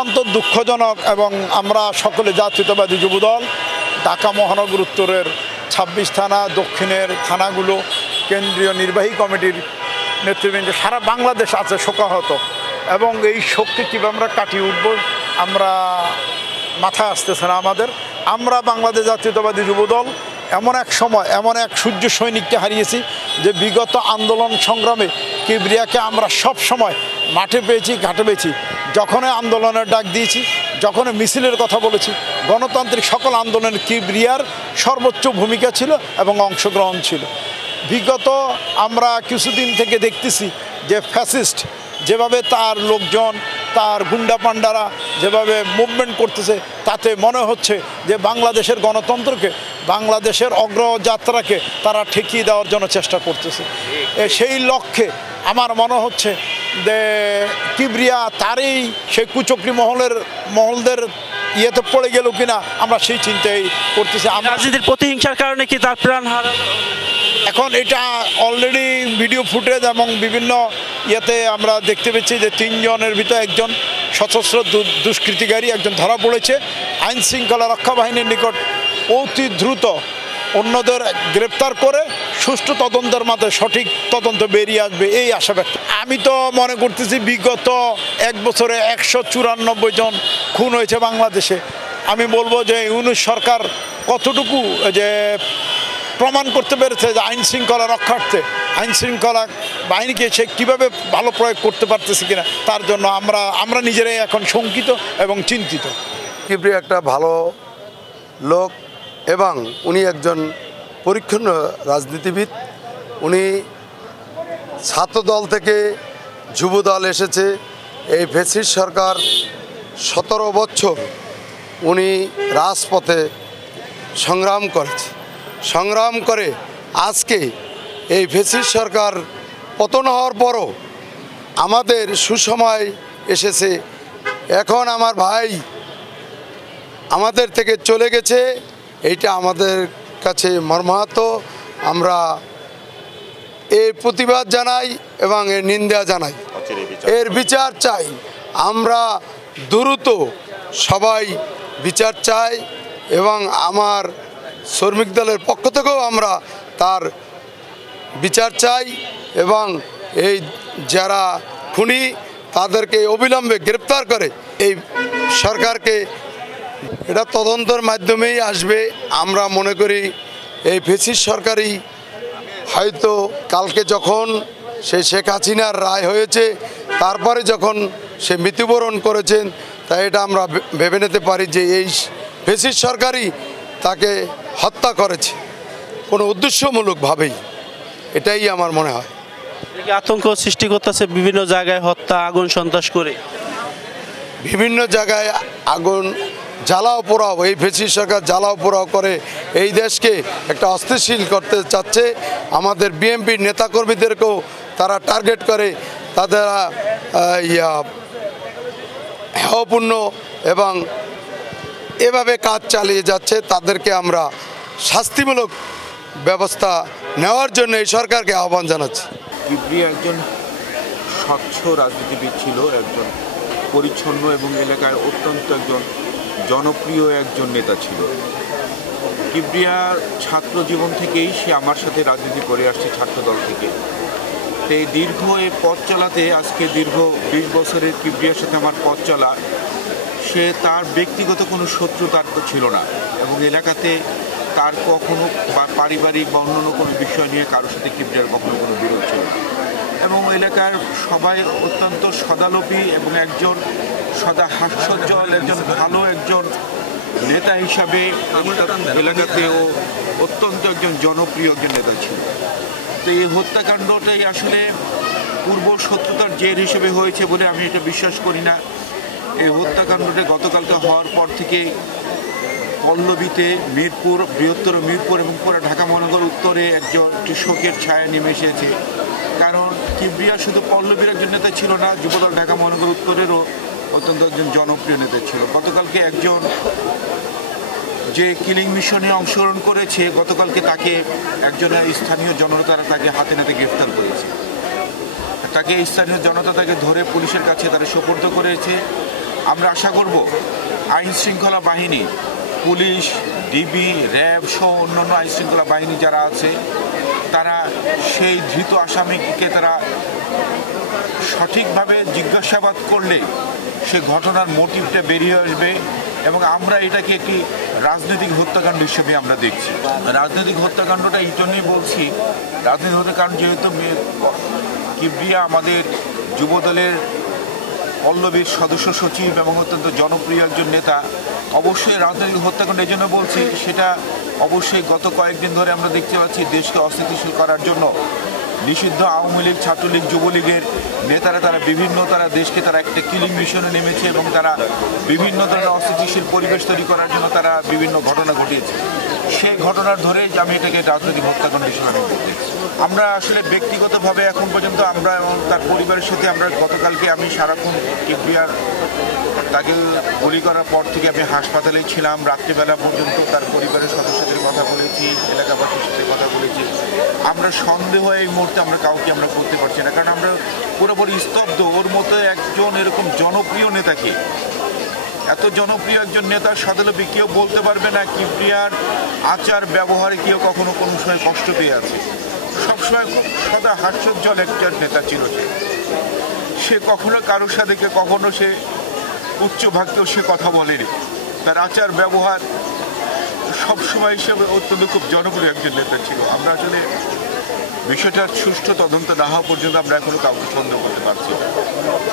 অত্যন্ত দুঃখজনক এবং আমরা সকলে জাতীয়তাবাদী যুবদল ঢাকা মহানগর উত্তরের ২৬ থানা দক্ষিণের থানাগুলো কেন্দ্রীয় নির্বাহী কমিটির নেতৃবৃন্দ সারা বাংলাদেশ আছে শোকাহত এবং এই শোককে কীভাবে আমরা কাটিয়ে উঠব আমরা মাথায় আসতেছে না আমাদের। আমরা বাংলাদেশ জাতীয়তাবাদী যুবদল এমন এক সময় এমন এক সূর্য সৈনিককে হারিয়েছি যে বিগত আন্দোলন সংগ্রামে কিবরিয়াকে আমরা সব সময় মাঠে পেয়েছি ঘাটে পেয়েছি, যখনই আন্দোলনের ডাক দিয়েছি, যখনই মিছিলের কথা বলেছি, গণতান্ত্রিক সকল আন্দোলনের কিবরিয়ার সর্বোচ্চ ভূমিকা ছিল এবং অংশগ্রহণ ছিল। বিগত আমরা কিছুদিন থেকে দেখতেছি যে ফ্যাসিস্ট যেভাবে তার লোকজন তার গুন্ডা পান্ডারা যেভাবে মুভমেন্ট করতেছে তাতে মনে হচ্ছে যে বাংলাদেশের গণতন্ত্রকে বাংলাদেশের অগ্রযাত্রাকে তারা ঠেকিয়ে দেওয়ার জন্য চেষ্টা করতেছে। সেই লক্ষ্যে আমার মনে হচ্ছে যে কিবরিয়া তারই সেই কুচক্রী মহলদের ইয়েতে পড়ে গেল কিনা আমরা সেই চিন্তাই করতেছি। রাজনীতির প্রতিহিংসার কারণে কি তার প্রাণ হারালো? এখন এটা অলরেডি ভিডিও ফুটেজ এবং বিভিন্ন ইয়েতে আমরা দেখতে পেয়েছি যে ৩ জনের ভিতরে একজন সশস্ত্র দুষ্কৃতিকারী একজন ধরা পড়েছে। আইন শৃঙ্খলা রক্ষা বাহিনীর নিকট অতি দ্রুত অন্যদের গ্রেপ্তার করে সুষ্ঠু তদন্তের মাধ্যমে সঠিক তদন্ত বেরিয়ে আসবে এই আশা ব্যক্ত। আমি তো মনে করতেছি বিগত 1 বছরে 194 জন খুন হয়েছে বাংলাদেশে। আমি বলবো যে ইউনূস সরকার কতটুকু যে প্রমাণ করতে পেরেছে যে আইন শৃঙ্খলা রক্ষার্থে আইন শৃঙ্খলা বাহিনীকে সে কীভাবে ভালো প্রয়োগ করতে পারতেছে কিনা তার জন্য আমরা নিজেরাই এখন শঙ্কিত এবং চিন্তিত। কিবরিয়া একটা ভালো লোক এবং উনি একজন পরিচ্ছন্ন রাজনীতিবিদ। উনি ছাত্রদল থেকে যুবদল এসেছে। এই ফ্যাসিস্ট সরকার 17 বছর উনি রাজপথে সংগ্রাম করেছে। সংগ্রাম করে আজকে এই ফ্যাসিস্ট সরকার পতন হওয়ার পরও আমাদের সুসময় এসেছে। এখন আমার ভাই আমাদের থেকে চলে গেছে, এইটা আমাদের কাছে মর্মাহত। আমরা এর প্রতিবাদ জানাই এবং এর নিন্দা জানাই, এর বিচার চাই। আমরা দ্রুত সবাই বিচার চাই এবং আমার শ্রমিক দলের পক্ষ থেকেও আমরা তার বিচার চাই এবং এই যারা খুনি তাদেরকে অবিলম্বে গ্রেপ্তার করে এই সরকারকে এটা তদন্তের মাধ্যমেই আসবে। আমরা মনে করি এই ফ্যাসিস্ট সরকারই হয়তো কালকে যখন সে শেখ হাসিনার রায় হয়েছে তারপরে যখন সে মৃত্যুবরণ করেছেন তাই এটা আমরা ভেবে নিতে পারি যে এই ফ্যাসিস্ট সরকারই তাকে হত্যা করেছে কোনো উদ্দেশ্যমূলকভাবেই, এটাই আমার মনে হয়। আতঙ্ক সৃষ্টি করতেছে বিভিন্ন জায়গায় হত্যা আগুন সন্ত্রাস করে, বিভিন্ন জায়গায় আগুন জ্বালাও পোড়াও, এই ফ্যাসিস্ট সরকার জ্বালাও পোড়াও করে এই দেশকে একটা অস্থিতিশীল করতে চাচ্ছে। আমাদের বিএনপির নেতাকর্মীদেরকেও তারা টার্গেট করে তাদের হেয়পূর্ণ এবং এভাবে কাজ চালিয়ে যাচ্ছে। তাদেরকে আমরা শাস্তিমূলক ব্যবস্থা নেওয়ার জন্য এই সরকারকে আহ্বান জানাচ্ছি। কিবরিয়া একজন স্বচ্ছ রাজনীতিবিদ ছিল, একজন পরিচ্ছন্ন এবং এলাকার অত্যন্ত একজন জনপ্রিয় একজন নেতা ছিল। কিবরিয়ার ছাত্র জীবন থেকেই সে আমার সাথে রাজনীতি করে আসছে ছাত্রদল থেকে। তো এই দীর্ঘ এই পথ চলাতে আজকে দীর্ঘ 20 বছরের কিবরিয়ার সাথে আমার পথ চলা, সে তার ব্যক্তিগত কোনো শত্রু তার তো ছিল না এবং এলাকাতে তার কখনো বা পারিবারিক বা অন্যান্য কোনো বিষয় নিয়ে কারোর সাথে কিবরিয়ার কখনো কোনো বিরোধ ছিল না এবং এলাকার সবাই অত্যন্ত সদালোপী এবং একজন সদা হাস্যোজ্জ্বল একজন ভালো একজন নেতা হিসাবে এলাকাতেও অত্যন্ত একজন জনপ্রিয় একজন নেতা ছিল। তো এই হত্যাকাণ্ডটাই আসলে পূর্ব শত্রুতার জের হিসেবে হয়েছে বলে আমি এটা বিশ্বাস করি না। এই হত্যাকাণ্ডটা গতকালকে হওয়ার পর থেকে পল্লবীতে মিরপুর, বৃহত্তর মিরপুর এবং পুরো ঢাকা মহানগর উত্তরে একটি শোকের ছায়া নেমে এসেছে। কারণ কিবরিয়া শুধু পল্লবীর একজন নেতা ছিল না, যুবদল ঢাকা মহানগর উত্তরেরও অত্যন্ত একজন জনপ্রিয় নেতা ছিল। গতকালকে একজন যে কিলিং মিশনে অংশগ্রহণ করেছে, গতকালকে তাকে একজন স্থানীয় জনতারা তাকে হাতে নাতে গ্রেফতার করেছে। তাকে স্থানীয় জনতা তাকে ধরে পুলিশের কাছে তারা সোপর্দ করেছে আমরা আশা করব আইন শৃঙ্খলা বাহিনী, পুলিশ, ডিবি, র্যাব সহ অন্যান্য আইন শৃঙ্খলা বাহিনী যারা আছে তারা সেই ধৃত আসামিকে তারা সঠিকভাবে জিজ্ঞাসাবাদ করলে সে ঘটনার মোটিভটা বেরিয়ে আসবে এবং আমরা এটাকে একটি রাজনৈতিক হত্যাকাণ্ড হিসেবে আমরা দেখছি। রাজনৈতিক হত্যাকাণ্ডটা এই জন্যই বলছি, রাজনৈতিক হত্যাকাণ্ড যেহেতু কিবরিয়া আমাদের যুবদলের পল্লবীর সদস্য সচিব এবং অত্যন্ত জনপ্রিয় একজন নেতা, অবশ্যই রাজনৈতিক হত্যাকাণ্ড এই জন্য বলছি, সেটা অবশ্যই গত কয়েকদিন ধরে আমরা দেখতে পাচ্ছি দেশকে অস্থিতিশীল করার জন্য নিষিদ্ধ আওয়ামী লীগ, ছাত্রলীগ, যুবলীগের নেতারা তারা দেশকে তারা একটা কিলিং মিশনে নেমেছে এবং তারা বিভিন্ন ধরনের অস্থিতিশীল পরিবেশ তৈরি করার জন্য তারা বিভিন্ন ঘটনা ঘটিয়েছে। সেই ঘটনার ধরেই আমি এটাকে রাজনৈতিক হত্যাকাণ্ড হিসেবে আমি বলতে। আমরা আসলে ব্যক্তিগতভাবে এখন পর্যন্ত আমরা এবং তার পরিবারের সাথে আমরা গতকালকে আমি সারাক্ষণ কিবরিয়ার তাকে গুলি করার পর থেকে আমি হাসপাতালেই ছিলাম, রাত্রিবেলা পর্যন্ত তার পরিবারের সদস্যদের কথা বলেছি, এলাকাবাসীর সাথে কথা বলেছি। আমরা সন্দেহ এই মুহূর্তে আমরা কাউকে আমরা করতে পারছি না, কারণ আমরা পুরোপুরি স্তব্ধ। ওর মতো একজন এরকম জনপ্রিয় নেতাকে, এত জনপ্রিয় একজন নেতার সাথে কেউ বলতে পারবে না কিবরিয়ার আচার ব্যবহারে কেউ কখনো কোনো সময় কষ্ট পেয়ে আছে। সবসময় খুব সদা হাস্যোজ্জ্বল একজন নেতা ছিল সে কখনো কারোর সাথে কখনো সে উচ্চভাগেও সে কথা বলেনি। তার আচার ব্যবহার সবসময় হিসেবে অত্যন্ত খুব জনপ্রিয় একজন নেতা ছিল। আমরা আসলে বিষয়টার সুষ্ঠু তদন্ত না হওয়া পর্যন্ত আমরা এখনো কাউকে সন্দেহ করতে পারছি না।